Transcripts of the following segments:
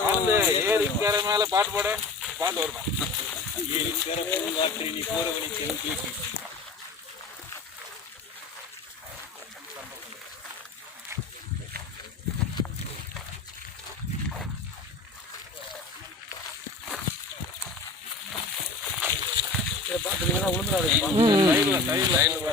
ஆனந்து ஏரிக்கரை மேல பாட்டு போட. பாட்டு வருமா? இருக்கிற பூங்காற்று நீ போற வழி சென்று சைடுல சைடுல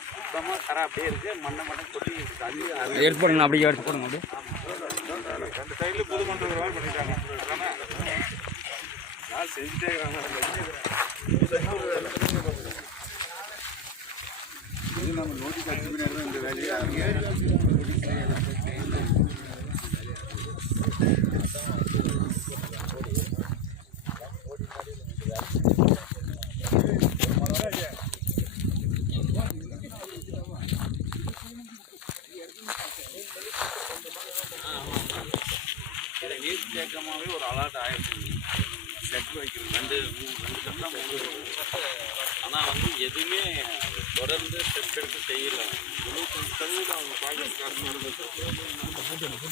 சுத்தமா கரை அப்படியே இருக்கு. மண்ணை மட்டும் கொட்டி அது எடுத்து போடுங்க அப்படியே எடுத்து போடுங்க அப்படியே. ரெண்டு சைடுல புது மாதிரி பண்ணிட்டாங்க? நான் செஞ்சுட்டே இருக்கிறாங்க இதை நீர் தேக்கமாகவே ஒரு அலர்ட் ஆகிடுச்சு செட் வைக்கணும். ரெண்டு மூணு ரெண்டு கட்டம் மூணு ஆனால் வந்து எதுவுமே தொடர்ந்து ஸ்டெப் எடுத்து செய்யலை. எழுபத்தஞ்சு சதவீதம் அவங்க ப்ராஜெக்ட் காரணமாக இருந்தது.